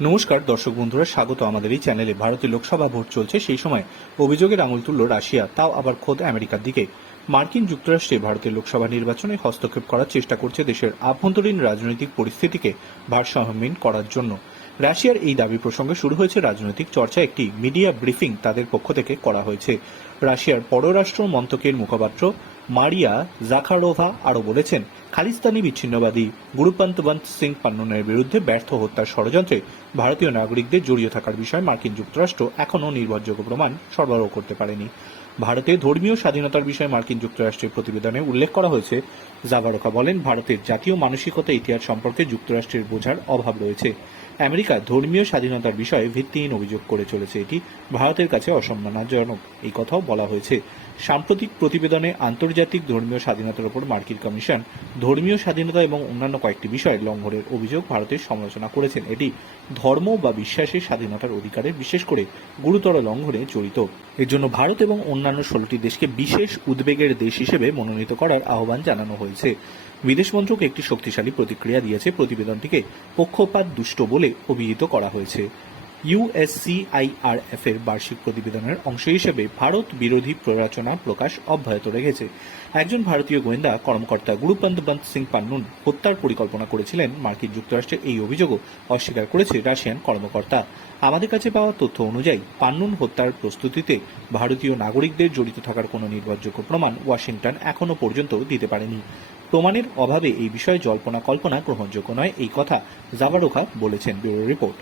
নমস্কার, দর্শক বন্ধুরা, স্বাগত আমাদের এই চ্যানেলে। ভারতীয় লোকসভা ভোট চলছে, সেই সময় অভিযোগের আঙুল তুলল রাশিয়া, তাও আবার খোদ আমেরিকার দিকে। মার্কিন যুক্তরাষ্ট্রে ভারতের লোকসভা নির্বাচনে হস্তক্ষেপ করার চেষ্টা করছে দেশের আভ্যন্তরীণ রাজনৈতিক পরিস্থিতিকে ভারসাম্যহীন করার জন্য। রাশিয়ার এই দাবি প্রসঙ্গে শুরু হয়েছে রাজনৈতিক চর্চা। একটি মিডিয়া ব্রিফিং তাদের পক্ষ থেকে করা হয়েছে। রাশিয়ার পররাষ্ট্র মন্ত্রকের মুখপাত্র মারিয়া, জাখারোভা আরও বলেছেন, খালিস্তানি বিচ্ছিন্নবাদী গুরুপন্তবন্ত সিং পান্ননের বিরুদ্ধে ব্যর্থ হত্যার ষড়যন্ত্রে ভারতীয় নাগরিকদের জড়িয়ে থাকার বিষয়ে মার্কিন যুক্তরাষ্ট্র এখনও নির্ভরযোগ্য প্রমাণ সরবরাহ করতে পারেনি। ভারতে ধর্মীয় স্বাধীনতার বিষয়ে মার্কিন যুক্তরাষ্ট্রের প্রতিবেদনে উল্লেখ করা হয়েছে, জাভারকা বলেন, ভারতের জাতীয় মানসিকতা ইতিহাস সম্পর্কে যুক্তরাষ্ট্রের বোঝার অভাব রয়েছে। আমেরিকা ধর্মীয় স্বাধীনতার বিষয়ে ভিত্তিহীন অভিযোগ করে চলেছে, এটি ভারতের কাছে অসম্মানজনক, এই কথাও বলা হয়েছে। সাম্প্রতিক প্রতিবেদনে আন্তর্জাতিক ধর্মীয় স্বাধীনতার উপর মার্কিন কমিশন ধর্মীয় স্বাধীনতা এবং অন্যান্য কয়েকটি বিষয়ে লঙ্ঘনের অভিযোগ ভারতের সমালোচনা করেছেন। এটি ধর্ম বা বিশ্বাসের স্বাধীনতার অধিকারে বিশেষ করে গুরুতর লঙ্ঘনে জড়িত। এর জন্য ভারত এবং অন্যান্য ষোলোটি দেশকে বিশেষ উদ্বেগের দেশ হিসেবে মনোনীত করার আহ্বান জানানো হয়েছে। বিদেশ মন্ত্রক একটি শক্তিশালী প্রতিক্রিয়া দিয়েছে। প্রতিবেদনটিকে পক্ষপাত দুষ্ট বলে অভিহিত করা হয়েছে। ইউএসসিআইআরএফ এর বার্ষিক প্রতিবেদনের অংশ হিসেবে ভারত বিরোধী প্ররোচনা প্রকাশ অব্যাহত রেখেছে। একজন ভারতীয় গোয়েন্দা কর্মকর্তা গুরুপন্তবন্ত সিং পান্নুন হত্যার পরিকল্পনা করেছিলেন। মার্কিন যুক্তরাষ্ট্রের এই অভিযোগও অস্বীকার করেছে রাশিয়ান কর্মকর্তা। আমাদের কাছে পাওয়া তথ্য অনুযায়ী, পান্নুন হত্যার প্রস্তুতিতে ভারতীয় নাগরিকদের জড়িত থাকার কোনো নির্ভরযোগ্য প্রমাণ ওয়াশিংটন এখনও পর্যন্ত দিতে পারেনি। প্রমাণের অভাবে এই বিষয়ে জল্পনা কল্পনা গ্রহণযোগ্য নয়, এই কথা জাভারোখা বলেছেন ব্যুরো রিপোর্ট।